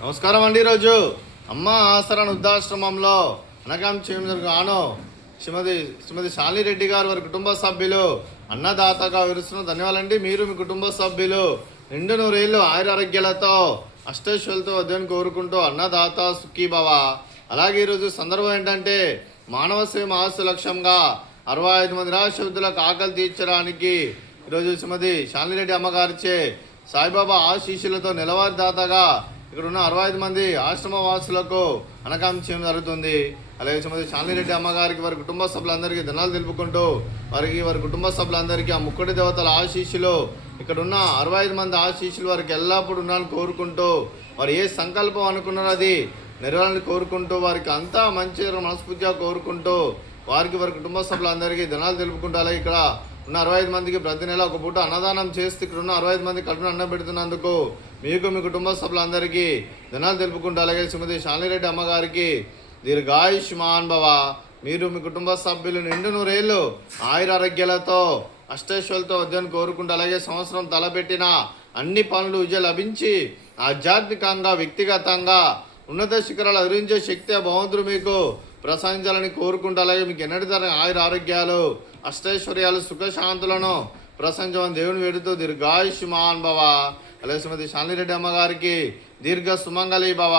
నమస్కారం అండి. ఈరోజు అమ్మ ఆసరణ వృద్ధాశ్రమంలో అనకాం చేయగాను శ్రీమతి శాలిరెడ్డి గారు వారి కుటుంబ సభ్యులు అన్నదాతగా విరుస్తున్న ధన్యవాదాలండి. మీరు మీ కుటుంబ సభ్యులు నిండు నూరేళ్ళు ఆయురారోగ్యాలతో అష్టైశ్వర్యాలతో వద్దని కోరుకుంటూ అన్నదాత సుఖీభవ. అలాగే ఈరోజు సందర్భం ఏంటంటే మానవ సేవ ఆశ లక్ష్యంగా 65 మంది నిరాశ్రయులకు ఆకలి తీర్చడానికి ఈరోజు శ్రీమతి శాలిరెడ్డి అమ్మగారిచే సాయిబాబా ఆశీస్సులతో నెలవారి దాతగా ఇక్కడ ఉన్న 65 మంది ఆశ్రమ వాసులకు అనకాం చేయడం జరుగుతుంది. అలాగే శ్రీమతి శాలిరెడ్డి అమ్మగారికి వారి కుటుంబ సభ్యులందరికీ ధనాలు తెలుపుకుంటూ వారి కుటుంబ సభ్యులందరికీ ఆ ముక్కటి దేవతల ఆశీస్సులు ఇక్కడ ఉన్న 65 మంది ఆశీస్సులు వారికి ఎల్లప్పుడూ ఉండాలని కోరుకుంటూ వారు ఏ సంకల్పం అనుకున్నారో అది నెరవేరాలని కోరుకుంటూ వారికి అంతా మంచి మనస్ఫూర్తిగా కోరుకుంటూ వారి కుటుంబ సభ్యులందరికీ ధనాలు తెలుపుకుంటూ అలాగే ఇక్కడ ఉన్న 65 మందికి ప్రతి నెల ఒక పూట అన్నదానం చేస్తూ ఇక్కడ ఉన్న 65 మంది కడుపున అన్నం పెడుతున్నందుకు మీకు మీ కుటుంబ సభ్యులందరికీ ధనాలు తెలుపుకుంటూ అలాగే శ్రీమతి శాలిరెడ్డి అమ్మగారికి దీర్ఘాయుష్మాన్ భవ. మీరు మీ కుటుంబ సభ్యులు నిండు నూరేళ్ళు ఆయురారోగ్యాలతో అష్టైశ్వర్యాలతో వద్దని కోరుకుంటూ అలాగే సంవత్సరం తలపెట్టిన అన్ని పనులు విజయం లభించి ఆధ్యాత్మికంగా వ్యక్తిగతంగా ఉన్నత శిఖరాలు అధిరించే శక్తి భగవంతుడు మీకు ప్రసాదించాలని కోరుకుంటూ అలాగే మీకు ఎన్నటి తర ఆయురారోగ్యాలు అష్టైశ్వర్యాలు సుఖశాంతులను ప్రసంచమని దేవుని వేడుతూ దీర్ఘాయుష్మాన్ భవ. అలాగే శ్రీమతి శాలిరెడ్డి అమ్మగారికి దీర్ఘ సుమంగళి భవ.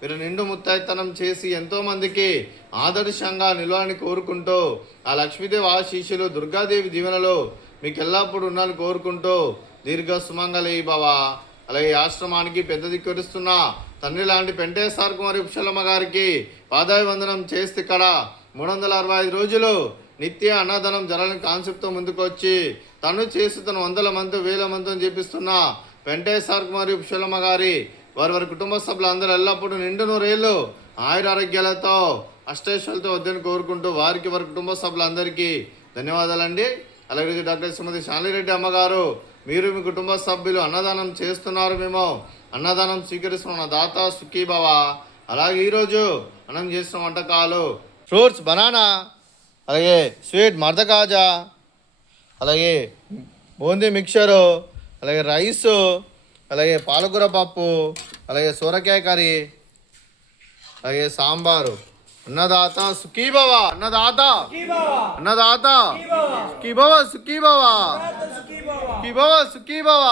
మీరు నిండు ముత్తైతనం చేసి ఎంతోమందికి ఆదర్శంగా నిలవాలని కోరుకుంటూ ఆ లక్ష్మీదేవి ఆశీస్సులు దుర్గాదేవి దీవెనలు మీకు ఎల్లప్పుడూ ఉండాలని కోరుకుంటూ దీర్ఘ సుమంగళి భవ. అలాగే ఆశ్రమానికి పెద్ద దిక్కురుస్తున్న తండ్రి లాంటి పెంటేశ్వర కుమారి ఉప్షలమ్మ గారికి పాదాభివందనం చేస్తే ఇక్కడ 365 రోజులు నిత్య అన్నదానం జరగని కాన్సెప్ట్తో ముందుకు వచ్చి తను చేస్తున్న 100 మంది 1000 మందితో చేపిస్తున్న పెంటేశ్వర కుమారి ఉప్షలమ్మ గారి వారి కుటుంబ సభ్యులందరూ ఎల్లప్పుడూ నిండు నూరేళ్ళు ఆయురారోగ్యాలతో అష్టైశ్వర్యాలతో వద్దని కోరుకుంటూ వారి కుటుంబ సభ్యులందరికీ ధన్యవాదాలండి. అలాగే డాక్టర్ శ్రీమతి శాలిరెడ్డి అమ్మగారు మీరు మీ కుటుంబ సభ్యులు అన్నదానం చేస్తున్నారు, మేము అన్నదానం స్వీకరిస్తున్న దాత సుఖీభవ. అలాగే ఈరోజు అన్నం చేస్తున్న వంటకాలు ఫ్రూట్స్ బనానా, అలాగే స్వీట్ మర్దకాజా, అలాగే బూందీ మిక్చరు, అలాగే రైసు, అలాగే పాలకూర పప్పు, అలాగే సొరకాయ కర్రీ, అలాగే సాంబారు. అన్నదాత సుఖీభవ. అన్నదాత సుఖీభవ. సుఖీభవ సుఖీభవ సుఖీభవ సుఖీభవ.